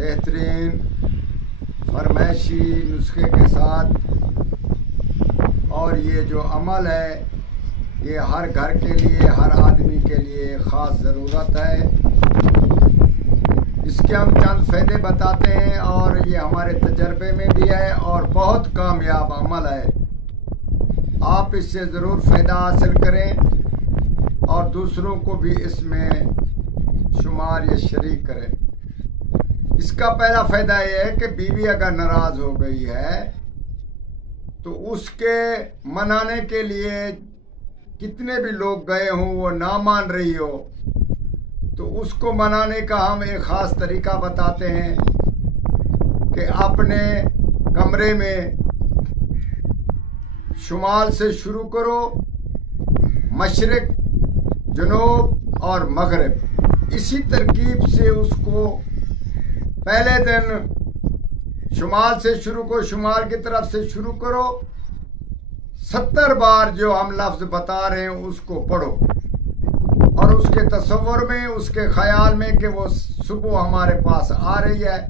بہترین فرمائشی نسخے کے ساتھ، اور یہ جو عمل ہے یہ ہر گھر کے لیے، ہر آدمی کے لیے خاص ضرورت ہے۔ اس کے ہم چند فائدے بتاتے ہیں، اور یہ ہمارے تجربے میں بھی ہے اور بہت کامیاب عمل ہے۔ آپ اس سے ضرور فائدہ حاصل کریں اور دوسروں کو بھی اس میں شمار یا شریک کریں۔ اس کا پہلا فائدہ یہ ہے کہ بیوی اگر ناراض ہو گئی ہے تو اس کے منانے کے لیے کتنے بھی لوگ گئے ہوں، وہ نہ مان رہی ہو، تو اس کو منانے کا ہم ایک خاص طریقہ بتاتے ہیں کہ اپنے کمرے میں شمال سے شروع کرو، مشرق، جنوب اور مغرب، اسی ترکیب سے اس کو پہلے دن شمال سے شروع کرو، شمال کی طرف سے شروع کرو، 70 بار جو ہم لفظ بتا رہے ہیں اس کو پڑھو، اور اس کے تصور میں، اس کے خیال میں کہ وہ صبح ہمارے پاس آ رہی ہے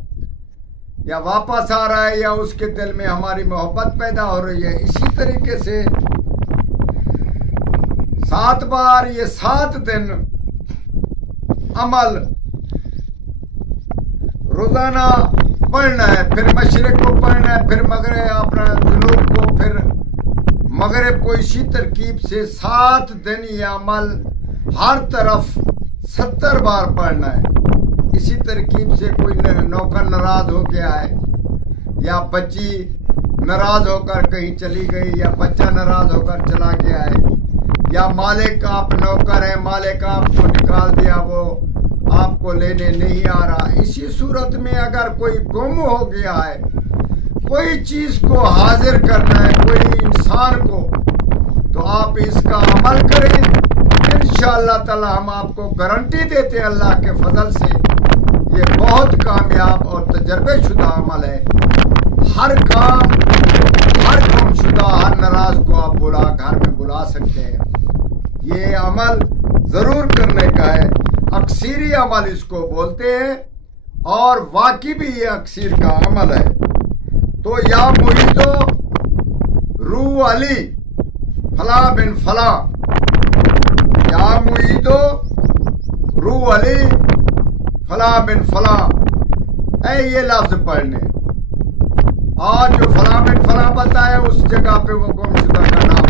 یا واپس آ رہا ہے، یا اس کے دل میں ہماری محبت پیدا ہو رہی ہے۔ اسی طریقے سے 7 بار یہ 7 دن عمل روزانہ پڑھنا ہے، پھر مشرق کو پڑھنا ہے، پھر مغرب اپنا جنوب کو، پھر مغرب کو، اسی ترکیب سے 7 دن یہ عمل ہر طرف 70 بار پڑھنا ہے۔ اسی ترکیب سے کوئی نوکر ناراض ہو گیا ہے، یا بچی ناراض ہو کر کہیں چلی گئی، یا بچہ ناراض ہو کر چلا گیا ہے، یا مالک آپ نوکر ہیں، مالک آپ کو نکال دیا، وہ آپ کو لینے نہیں آ رہا، اسی صورت میں اگر کوئی گم ہو گیا ہے، کوئی چیز کو حاضر کرنا ہے کوئی انسان کو، تو آپ اس کا عمل کریں، انشاءاللہ تعالی ہم آپ کو گارنٹی دیتے ہیں اللہ کے فضل سے یہ بہت کامیاب اور تجربے شدہ عمل ہے۔ ہر کام، ہر گم شدہ، ہر ناراض کو آپ گھر میں بلا سکتے ہیں۔ یہ عمل ضرور کرنے کا ہے، اکثیری عمل اس کو بولتے ہیں، اور واقعی بھی یہ اکثیر کا عمل ہے۔ تو یا مریدو روح علی فلاں بن فلاں، یا مریدو روح علی فلاں بن فلاں، اے یہ لفظ پڑھنے، اور جو فلاں بن فلاں بتایا اس جگہ پہ وہ گم شدہ کا نام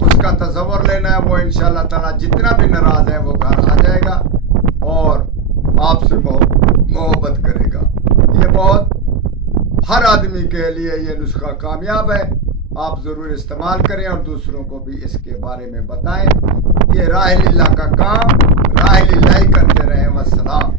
اس کا تصور لینا ہے، وہ انشاءاللہ تعالی جتنا بھی ناراض ہے وہ گھر آ جائے گا اور آپ سے محبت کرے گا۔ یہ بہت ہر آدمی کے لیے یہ نسخہ کامیاب ہے، آپ ضرور استعمال کریں اور دوسروں کو بھی اس کے بارے میں بتائیں۔ یہ راہ اللہ کا کام، راہ اللہ کرتے رہیں۔ والسلام۔